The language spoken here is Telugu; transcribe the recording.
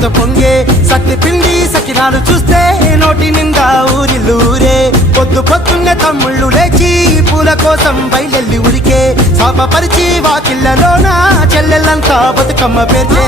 కడుపుతో పొంగే సత్తి పిండి సకినాలు చూస్తే నోటి నిండా ఊరిల్లూరే పొద్దు పొద్దున్నే తమ్ముళ్ళు లేచి పూల కోసం బయలెల్లి ఉరికే శాపపరిచి వాకిళ్ళలోన చెల్లెళ్ళంతా బతుకమ్మ పేర్చే